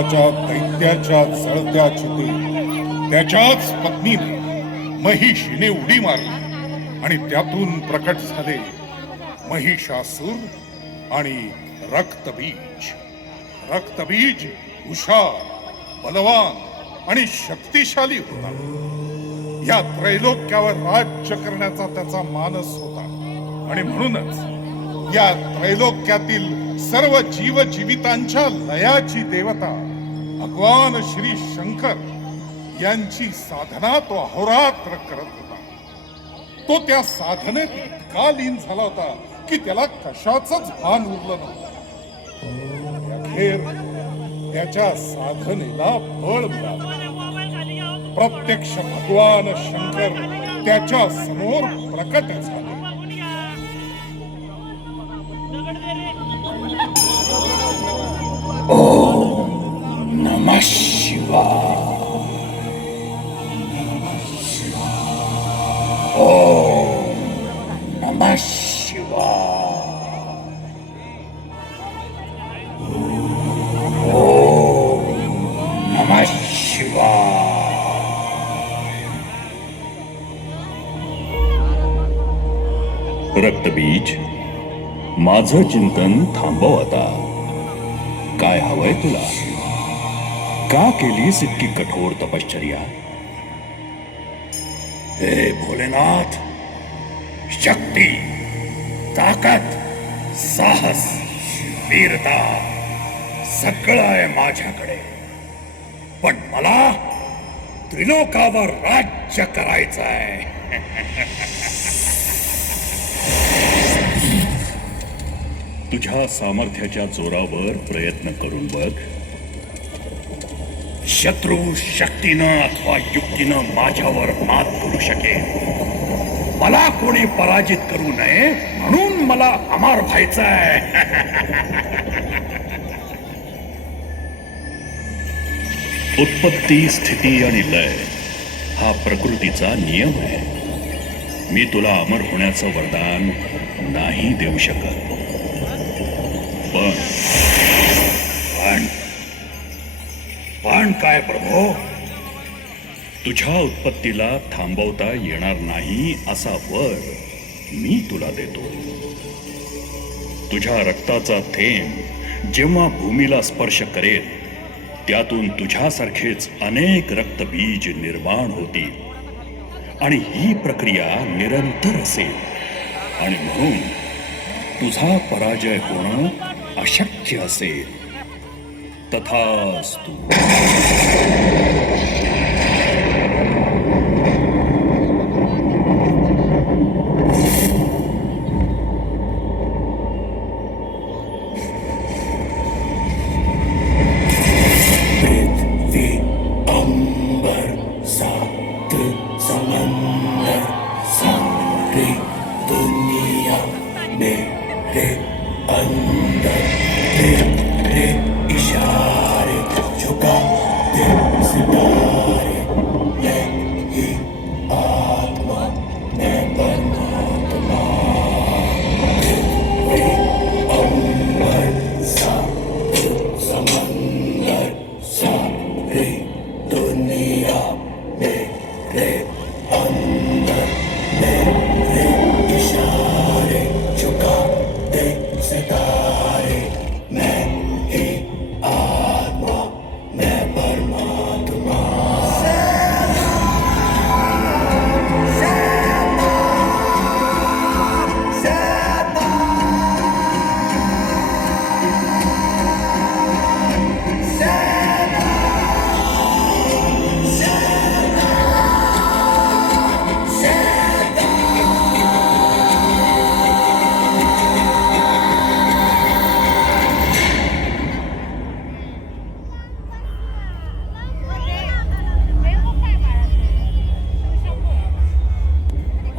असुराच्या दैत्याच्या जळत्या चितेत त्याच्याच पत्नीने महिषीने उडी मारली आणि त्यातून प्रकट झाले महिषासूर आणि रक्तबीज. रक्तबीज हुशार, बलवान आणि शक्तिशाली होता. या त्रैलोक्यावर राज्य करण्याचा त्याचा मानस होता आणि म्हणूनच या त्रैलोक्यातील सर्व जीवजीवितांच्या लयाची देवता भगवान श्री शंकर यांची साधना तो अहोरात्र करत होता. तो त्या साधनेत इतका लीन झाला होता की त्याला कशाचंच भान उरलं नव्हतं. अखेर त्याच्या साधनेला बळ मिळालं. प्रत्यक्ष भगवान शंकर त्याच्या समोर प्रकट झाले. ओम नमः शिवाय. ओम नमः शिवाय. ओम नमः शिवाय. रक्तबीज, माझं चिंतन थांबव आता. काय हवंय तुला? का केलीस इतकी कठोर तपश्चर्या? हे भोलेनाथ, शक्ती, ताकद, साहस, वीरता सगळं आहे माझ्याकडे, पण मला त्रिलोकावर राज्य करायचं आहे. तुझ्या सामर्थ्याच्या जोरावर प्रयत्न करून बघ. शत्रू शक्तीनं अथवा युक्तीनं माझ्यावर मात करू शकेल. मला कोणी पराजित करू नये म्हणून मला अमर व्हायचंय. उत्पत्ती, स्थिती आणि लय हा प्रकृतीचा नियम आहे. मी तुला अमर होण्याचं वरदान नाही देऊ शकत. पण काय प्रभू? तुझ्या उत्पत्तीला थांबवता येणार नाही असा वर मी तुला देतो. तुझ्या रक्ताचा थेंब जेव्हा भूमीला स्पर्श करेल, त्यातून तुझ्यासारखेच अनेक रक्तबीज निर्माण होतील आणि ही प्रक्रिया निरंतर असेल. आणि म्हणून तुझा पराजय होणं अशक्य असेल. तथास्तु. पृथ्वी, अंबर, सात समंदर, सारी दुनिया मेरे अंदर. तेरे इशारे झुकाते सितारे. मैं ही आत्मा, मैं परमात्मा. पृथ्वी, अंबर, सात समंदर, सारी दुनिया मेरे अंदर. मेरे इशारे झुकाते सितारे. मैं ही आत्मा, मैं परमात्मा.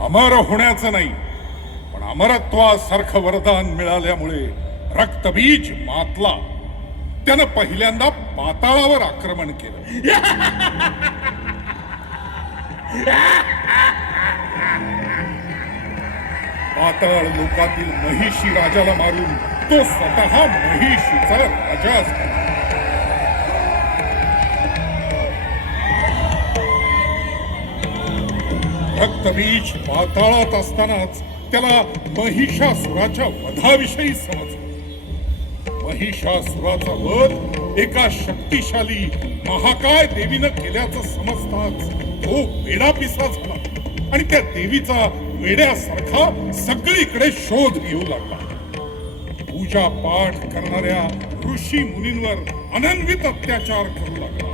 अमर होण्याचं नाही, पण अमरत्वासारखं वरदान मिळाल्यामुळे रक्तबीज मातला. त्यानं पहिल्यांदा पाताळावर आक्रमण केलं. पाताळ लोकातील महिषी राजाला मारून तो स्वतः महिषीचा राजा झाला. रक्तबीज पाताळात असतानाच त्याला महिषासुराच्या वधाविषयी समजलं. महिषासुराचा वध एका शक्तिशाली महाकाय देवीनं केल्याचं समजताच तो वेडापिसा झाला आणि त्या देवीचा वेड्यासारखा सगळीकडे शोध घेऊ लागला. पूजा पाठ करणाऱ्या ऋषी मुनींवर अनन्वित अत्याचार करू लागला.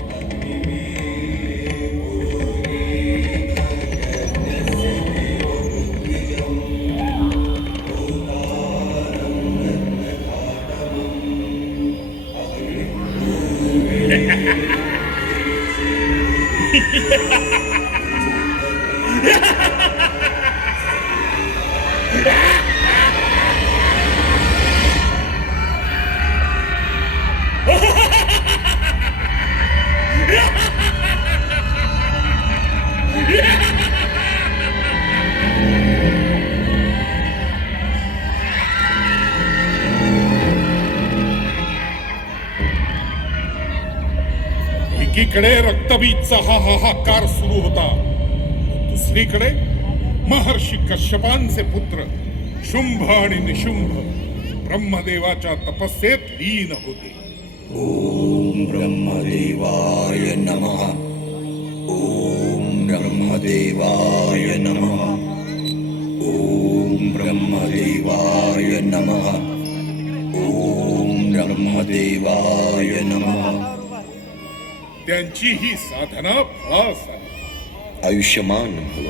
एकीकडे रक्तबीजचा हा हाहाकार सुरू होता, दुसरीकडे महर्षी कश्यपांचे पुत्र शुंभ आणि निशुंभ ब्रह्मदेवाच्या तपस्येत लीन होते. ओम ब्रह्मदेवाय नमः. ओम ब्रह्मदेवाय नमः. ओम ब्रह्मदेवाय नमः. ओम ब्रह्मदेवाय नमः. त्यांची ही साधना फळास आली. आयुष्यमान भव.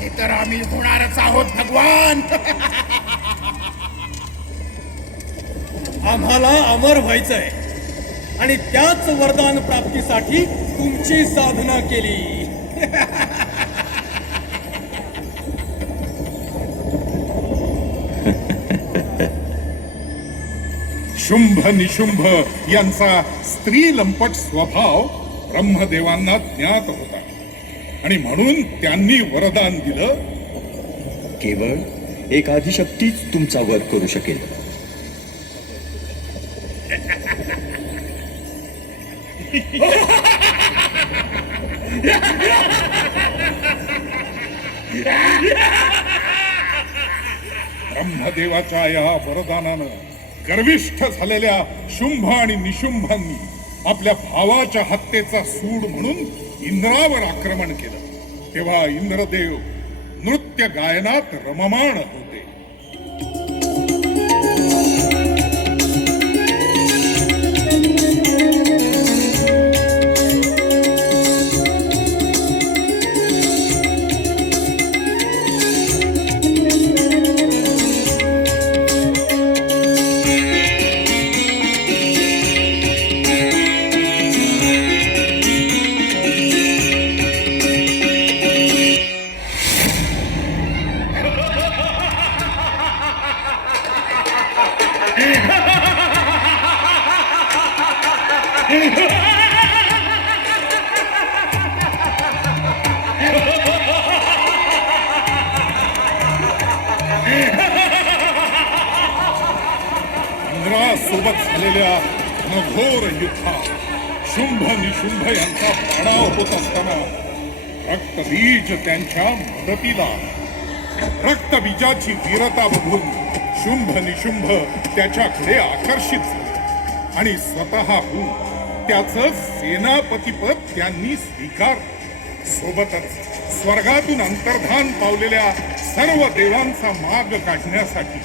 हे तर आम्ही होणारच आहोत भगवान. आम्हाला अमर व्हायचंय आणि त्याच वरदान प्राप्तीसाठी तुमची साधना केली. शुंभ निशुंभ यांचा स्त्री लंपट स्वभाव ब्रह्मदेवांना ज्ञात होता आणि म्हणून त्यांनी वरदान दिलं. केवळ एक आदिशक्तीच तुमचा वध करू शकेल. ब्रह्मदेवाच्या या वरदानानं गर्विष्ठ झालेल्या शुंभ आणि निशुंभांनी आपल्या भावाच्या हत्येचा सूड म्हणून इंद्रावर आक्रमण केलं. तेव्हा इंद्रदेव नृत्य गायनात रममाण होते. इंद्रासोबत झालेल्या घनघोर युद्धात शुंभ निशुंभ यांचा पाडाव होत असताना रक्तबीज त्यांच्या मदतीला. रक्तबीजाची वीरता बघून शुंभ निशुंभ त्याच्याकडे आकर्षित झाले आणि स्वतःहून त्याचं सेनापतिपद त्यांनी स्वीकारलं. सोबतच स्वर्गातून अंतर्धान पावलेल्या सर्व देवांचा माग काढण्यासाठी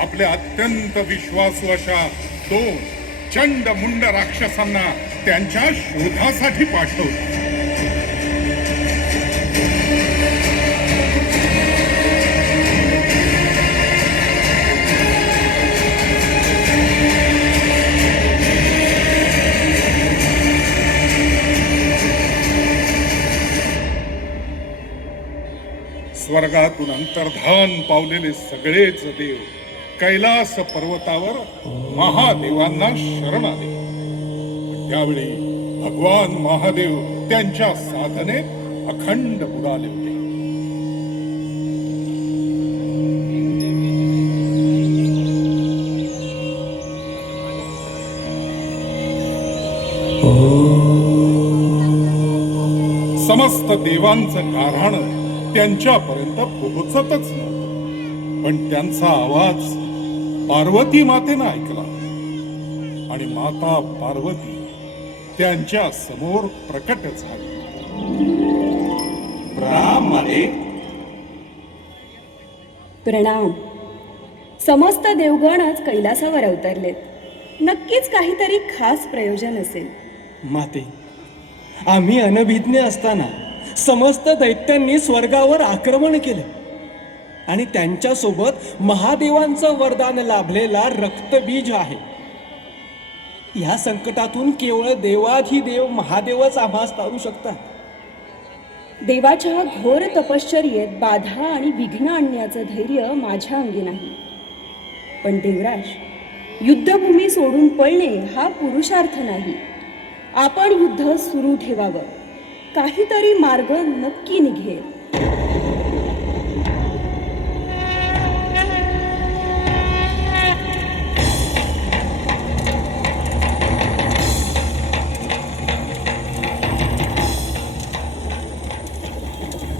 आपल्या अत्यंत विश्वासू अशा 2 चंड मुंड राक्षसांना त्यांच्या शोधासाठी पाठवलं. स्वर्गातून अंतर्धान पावलेले सगळेच देव कैलास पर्वतावर महादेवांना शरण आले. त्यावेळी भगवान महादेव त्यांच्या साधनेत अखंड बुडाले होते. समस्त देवांचं गाऱ्हाण त्यांच्यापर्यंत पोहोचतच नव्हतं. पण त्यांचा आवाज पार्वती मातेनं ऐकला आणि माता पार्वती त्यांच्या समोर प्रकट झाली. प्रणाम. समस्त देवगणच कैलासावर अवतरलेत. नक्कीच काहीतरी खास प्रयोजन असेल. माते, आम्ही अनभिज्ञ असताना समस्त दैत्यांनी स्वर्गावर आक्रमण केलं आणि त्यांच्यासोबत महादेवांचं वरदान लाभलेला रक्तबीज आहे. या संकटातून केवळ देवाधिदेव महादेवच आम्हास तारू शकतात. देवाच्या घोर तपश्चर्येत बाधा आणि विघ्न आणण्याचं धैर्य माझ्या अंगी नाही. पण देवराज, युद्धभूमी सोडून पळणे हा पुरुषार्थ नाही. आपण युद्ध सुरू ठेवावं. काहीतरी मार्ग नक्की निघेल.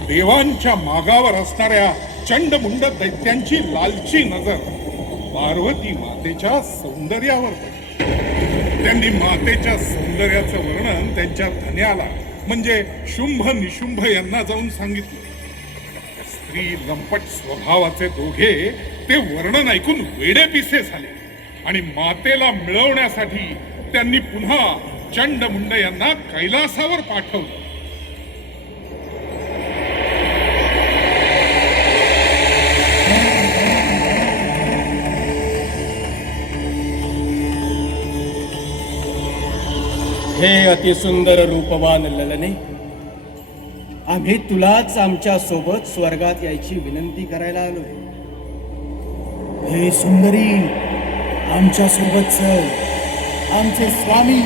देवांच्या मागावर असणाऱ्या चंडमुंड दैत्यांची लालची नजर पार्वती मातेच्या सौंदर्यावर पडली. त्यांनी मातेच्या सौंदर्याचं वर्णन त्यांच्या धन्याला म्हणजे शुंभ निशुंभ यांना जाऊन सांगितलं. स्त्री लंपट स्वभावाचे दोघे ते वर्णन ऐकून वेडेपिसे झाले आणि मातेला मिळवण्यासाठी त्यांनी पुन्हा चंडमुंड यांना कैलासावर पाठवलं. हे अतिसुंदर रूपवान ललने, आम्ही तुलाच आमच्या सोबत स्वर्गात यायची विनंती करायला आलोय. हे सुंदरी, आमच्या सोबत चल. आमचे स्वामी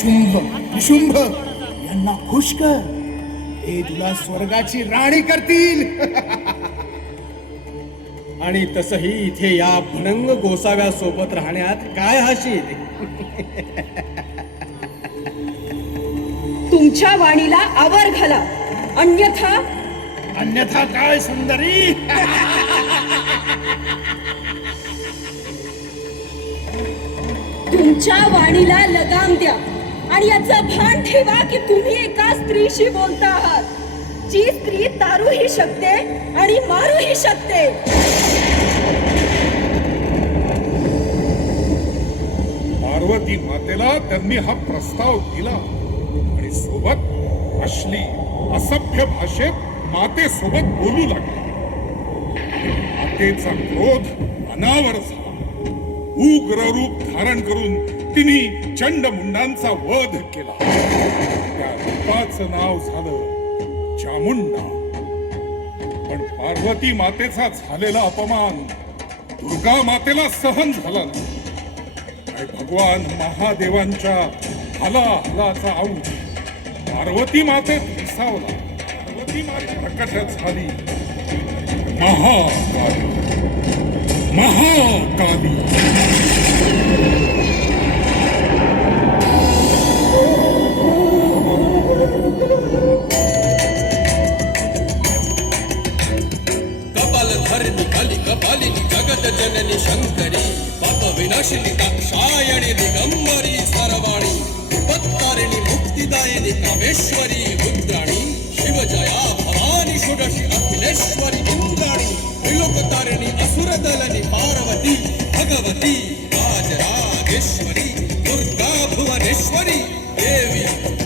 शुंभ निशुंभ यांना खुश कर. ते तुला स्वर्गाची राणी करतील. आणि तसही इथे या भणंग गोसाव्या सोबत राहण्यात काय हाशील. तुमच्या वाणीला आवर घाला, अन्यथा काय सुंदरी. तुमच्या वाणीला लगाम द्या आणि याचं भान ठेवा की तुम्ही एका स्त्रीशी बोलता आहात, जी स्त्री तारूही शकते आणि मारूही शकते. पार्वती मातेला त्यांनी हा प्रस्ताव दिला आणि सोबत अश्ली असभ्य भाषेत मातेसोबत बोलू लागले. मातेचा क्रोध अनावर झाला. उग्र रूप धारण करून तिने चंडमुंडांचा वध केला. त्या रूपाचं नाव झालं चामुंडा. पण पार्वती मातेचा झालेला अपमान दुर्गा मातेला सहन झाला नाही. आणि भगवान महादेवांच्या हलाहलाचा आऊज पार्वती मातेत विसावला. पार्वती माते प्रकट झाली. महाकाली, महाकाली. कपालधरणी काली कपालिनी जगत जननी शंकरी पाप विनाशिनी दाक्षायणी दिगंबरी सर्वाणी विपत्तारिणी मुक्तिदायिनी कामेश्वरी रुद्राणी शिवजया भवानी षोडशी अखिलेश्वरी इंद्राणी त्रिलोकतारिणी असुरदलनी पार्वती भगवती राजराजेश्वरी दुर्गा भुवनेश्वरी देवी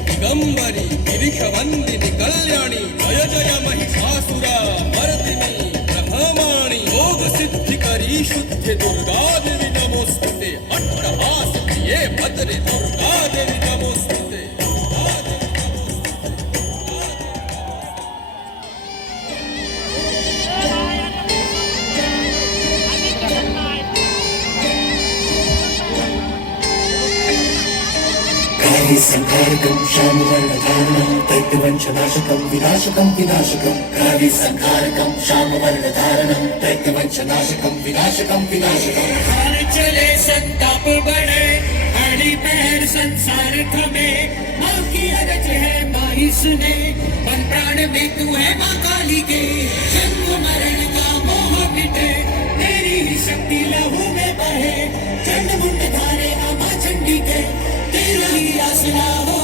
दिगंबरी गिरिशवंदिनी कल्याणी जय जय महिषासुरा मर्दिनी ब्रह्माणी योग सिद्धिकरी शुद्धे दुर्गा देवी नमोस्तुते अट्टहास प्रिये भद्रे दुर्गा देवी नमोस्तुते. संहारकं श्यामवर्णधारणं दैत्यवंशनाशकं विनाशकं विनाशकं. काली संहारकं श्यामवर्णधारणं दैत्यवंशनाशकं विनाशकं विनाशकं. चले संताप बढ़े हरि पैर संसार थमे, माँ की अरज है नहीं सुने मन प्राण में तू है माँ काली के जन्म मरण का मोह मिटे तेरी ही शक्ति लहू में बहे चंड मुंड धारे माँ चंडी के तेरा ही आसरा हो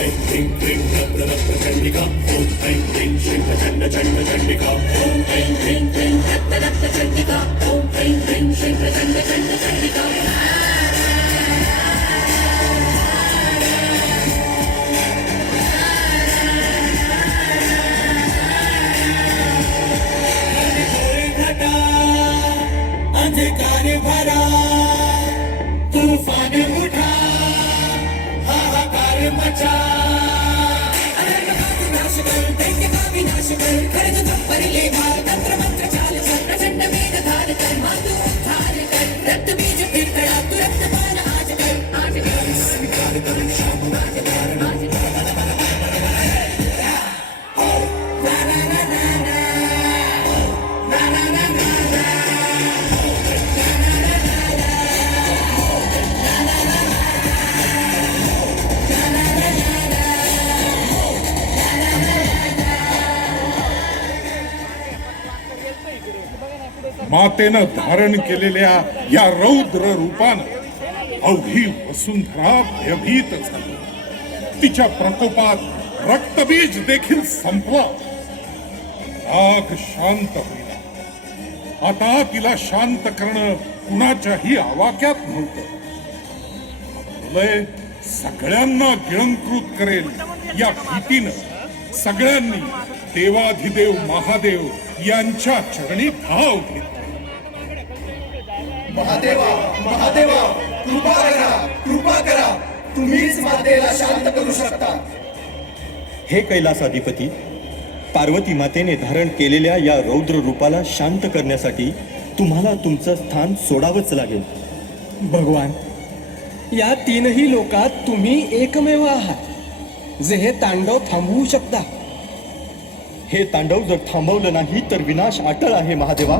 ऐं क्लीं रक्तचण्डिका ॐ ऐं क्लीं श्रीं प्रचण्ड चण्ड चण्डिका ॐ ऐं क्लीं क्लीं रक्तचण्डिका ॐ ऐं क्लीं श्रीं प्रचण्ड चण्ड चण्डिका घटा अंधकार भरा तूफान उठा हाहाकार मचा विनाश कर दैत्य का विनाश कर खड्ग गप्पर ले भार तंत्र मंत्र चाल कर प्रचंड वेग धार कर मातु उद्धार कर रक्त बीज फिर कड़ा तू रक्तपान आज कर स्वीकार कर शाम आज कर आज मातेनं धारण केलेल्या या रौद्र रूपानं अवघी वसुंधरा भयभीत झाली. तिच्या प्रकोपात रक्तबीज देखील संपला. राग शांत होईना. आता तिला शांत करणं कुणाच्याही आवाक्यात नव्हतं. प्रलय सगळ्यांना गिळंकृत करेल या भीतीनं सगळ्यांनी देवाधिदेव महादेव यांच्या चरणी धाव घेतली. महादेवा महादेवा कृपा करा तुम्हीच मातेला शांत करू शकता. हे कैलासाधिपती, पार्वती मातेने धारण केलेल्या या रौद्र रूपाला शांत करण्यासाठी तुम्हाला तुमचं स्थान सोडावंच लागेल. भगवान, या तीनही लोकात तुम्ही एकमेव आहात जे हे तांडव थांबवू शकता. हे तांडव जर थांबवलं नाही तर विनाश अटळ आहे महादेवा.